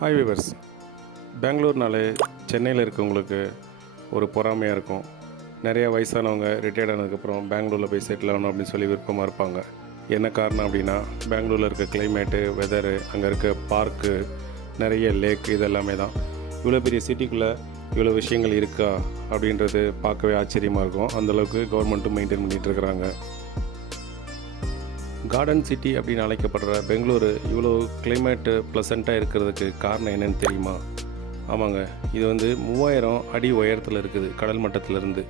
Hi viewers பெங்களூர்னாலே சென்னையில் இருக்கவங்களுக்கு ஒரு பொறாமையாக இருக்கும். நிறைய வயசானவங்க ரிட்டையர்ட் ஆனதுக்கப்புறம் பெங்களூரில் போய் செட்டில் ஆகணும் அப்படின்னு சொல்லி விருப்பமாக இருப்பாங்க. என்ன காரணம் அப்படின்னா பெங்களூரில் இருக்க கிளைமேட்டு வெதரு அங்கே இருக்க பார்க்கு நிறைய லேக் இதெல்லாமே தான். இவ்வளோ பெரிய சிட்டிக்குள்ளே இவ்வளோ விஷயங்கள் இருக்கா அப்படின்றது பார்க்கவே ஆச்சரியமாக இருக்கும். அந்தளவுக்கு கவர்மெண்ட்டும் மெயின்டைன் பண்ணிகிட்டு இருக்கிறாங்க. கார்டன் சிட்டி அப்படின்னு அழைக்கப்படுற பெங்களூரு இவ்வளோ கிளைமேட்டு ப்ளசண்ட்டாக இருக்கிறதுக்கு காரணம் என்னன்னு தெரியுமா? ஆமாங்க. இது வந்து மூவாயிரம் அடி உயரத்தில் இருக்குது கடல் மட்டத்திலேருந்து.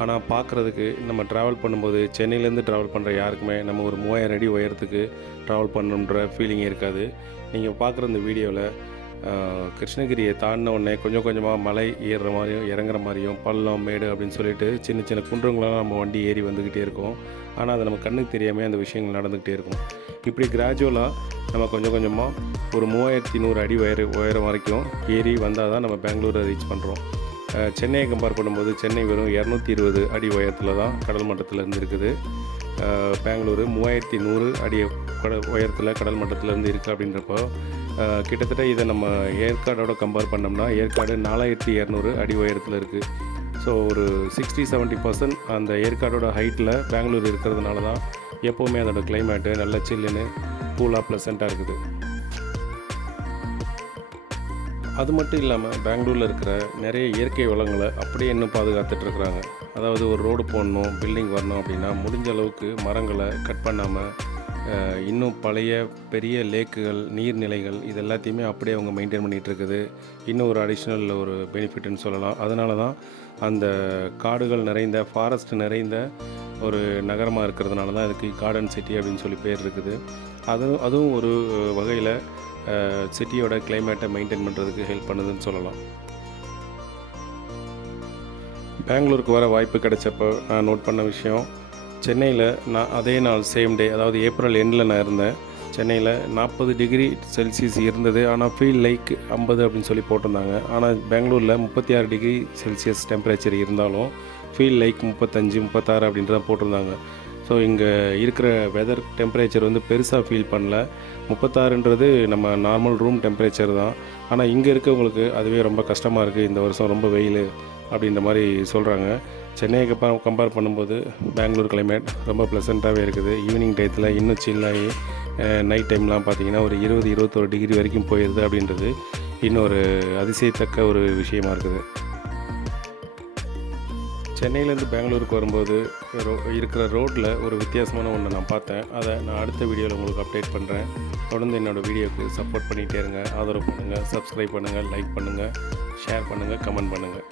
ஆனால் பார்க்குறதுக்கு நம்ம ட்ராவல் பண்ணும்போது சென்னையிலேருந்து ட்ராவல் பண்ணுற யாருக்குமே நம்ம ஒரு மூவாயிரம் அடி உயரத்துக்கு ட்ராவல் பண்ணணுன்ற ஃபீலிங்கே இருக்காது. நீங்கள் பார்க்குற இந்த வீடியோவில் கிருஷ்ணகிரியை தாண்டின உடனே கொஞ்சம் கொஞ்சமாக மலை ஏறுற மாதிரியும் இறங்குற மாதிரியும் பள்ளம் மேடு அப்படின்னு சொல்லிட்டு சின்ன சின்ன குன்றங்களெல்லாம் நம்ம வண்டி ஏறி வந்துக்கிட்டே இருக்கோம். ஆனால் அது நம்ம கண்ணுக்கு தெரியாமல் அந்த விஷயங்கள் நடந்துக்கிட்டே இருக்கும். இப்படி கிராஜுவலாக நம்ம கொஞ்சம் கொஞ்சமாக ஒரு மூவாயிரத்தி நூறு அடி உயர உயரம் வரைக்கும் ஏறி வந்தால் தான் நம்ம பெங்களூரை ரீச் பண்ணுறோம் சென்னையை கம்பேர் பண்ணும்போது சென்னை வெறும் இரநூத்தி இருபது அடி உயரத்தில் தான் கடல் மட்டத்தில் இருந்துருக்குது. பெங்களூரு மூவாயிரத்தி நூறு அடி கடல் உயரத்தில் கடல் மட்டத்திலேருந்து இருக்குது அப்படின்றப்போ கிட்டத்தட்ட இதை நம்ம ஏற்காடோட கம்பேர் பண்ணோம்னா ஏற்காடு நாலாயிரத்தி இரநூறு அடி உயரத்தில் இருக்குது ஸோ ஒரு சிக்ஸ்டி செவன்ட்டி பர்சன்ட் அந்த ஏற்காடோட ஹைட்டில் பெங்களூர் இருக்கிறதுனால தான் எப்போவுமே அதோடய கிளைமேட்டு நல்ல சில்லுன்னு கூலாக ப்ளசண்ட்டாக இருக்குது. அது மட்டும் இல்லாமல் பெங்களூரில் இருக்கிற நிறைய இயற்கை வளங்களை அப்படியே இன்னும் பாதுகாத்துட்ருக்குறாங்க அதாவது ஒரு ரோடு போடணும் பில்டிங் வரணும் அப்படின்னா முடிஞ்ச அளவுக்கு மரங்களை கட் பண்ணாமல் இன்னும் பழைய பெரிய லேக்குகள் நீர்நிலைகள் இது எல்லாத்தையுமே அப்படியே அவங்க மெயின்டைன் பண்ணிகிட்டு இருக்குது. இன்னும் ஒரு அடிஷ்னல் ஒரு பெனிஃபிட்னு சொல்லலாம். அதனால தான் அந்த காடுகள் நிறைந்த ஃபாரஸ்ட் நிறைந்த ஒரு நகரமாக இருக்கிறதுனால தான் இதுக்கு கார்டன் சிட்டி அப்படின்னு சொல்லி பேர் இருக்குது. அதுவும் அதுவும் ஒரு வகையில் சிட்டியோட கிளைமேட்டை மெயின்டைன் பண்ணுறதுக்கு ஹெல்ப் பண்ணுதுன்னு சொல்லலாம். பெங்களூருக்கு வர வாய்ப்பு கிடைச்சப்போ நான் நோட் பண்ண விஷயம் சென்னையில் நான் அதே நாள் சேம் டே அதாவது ஏப்ரல் எண்டில் நான் இருந்தேன். சென்னையில் நாற்பது டிகிரி செல்சியஸ் இருந்தது. ஆனால் ஃபீல் லைக் ஐம்பது அப்படின்னு சொல்லி போட்டிருந்தாங்க. ஆனால் பெங்களூரில் முப்பத்தி ஆறு டிகிரி செல்சியஸ் டெம்பரேச்சர் இருந்தாலும் ஃபீல் லைக் முப்பத்தஞ்சு முப்பத்தாறு அப்படின்றத போட்டிருந்தாங்க. ஸோ இங்கே இருக்கிற வெதர் டெம்பரேச்சர் வந்து பெருசாக ஃபீல் பண்ணல. முப்பத்தாறுன்றது நம்ம நார்மல் ரூம் டெம்பரேச்சர் தான். ஆனால் இங்கே இருக்கவங்களுக்கு அதுவே ரொம்ப கஷ்டமாக இருக்குது இந்த வருஷம் ரொம்ப வெயில் அப்படின்ற மாதிரி சொல்கிறாங்க சென்னையை கம்பேர் கம்பேர் பண்ணும்போது பெங்களூர் கிளைமேட் ரொம்ப ப்ளசண்ட்டாகவே இருக்குது. ஈவினிங் டயத்தில் இன்னும் சில்லாகி நைட் டைம்லாம் பார்த்தீங்கன்னா ஒரு இருபது இருபத்தொரு டிகிரி வரைக்கும் போயிடுது அப்படின்றது இன்னொரு அதிசயத்தக்க ஒரு விஷயமா இருக்குது. சென்னையிலேருந்து பெங்களூருக்கு வரும்போது ரோ இருக்கிற ரோட்டில் ஒரு வித்தியாசமான ஒன்று நான் பார்த்தேன். அதை நான் அடுத்த வீடியோவில் உங்களுக்கு அப்டேட் பண்ணுறேன் தொடர்ந்து என்னோடய வீடியோக்கு சப்போர்ட் பண்ணிகிட்டே இருங்க. ஆதரவு பண்ணுங்கள் சப்ஸ்கிரைப் பண்ணுங்கள் லைக் பண்ணுங்கள் ஷேர் பண்ணுங்கள் கமெண்ட் பண்ணுங்கள்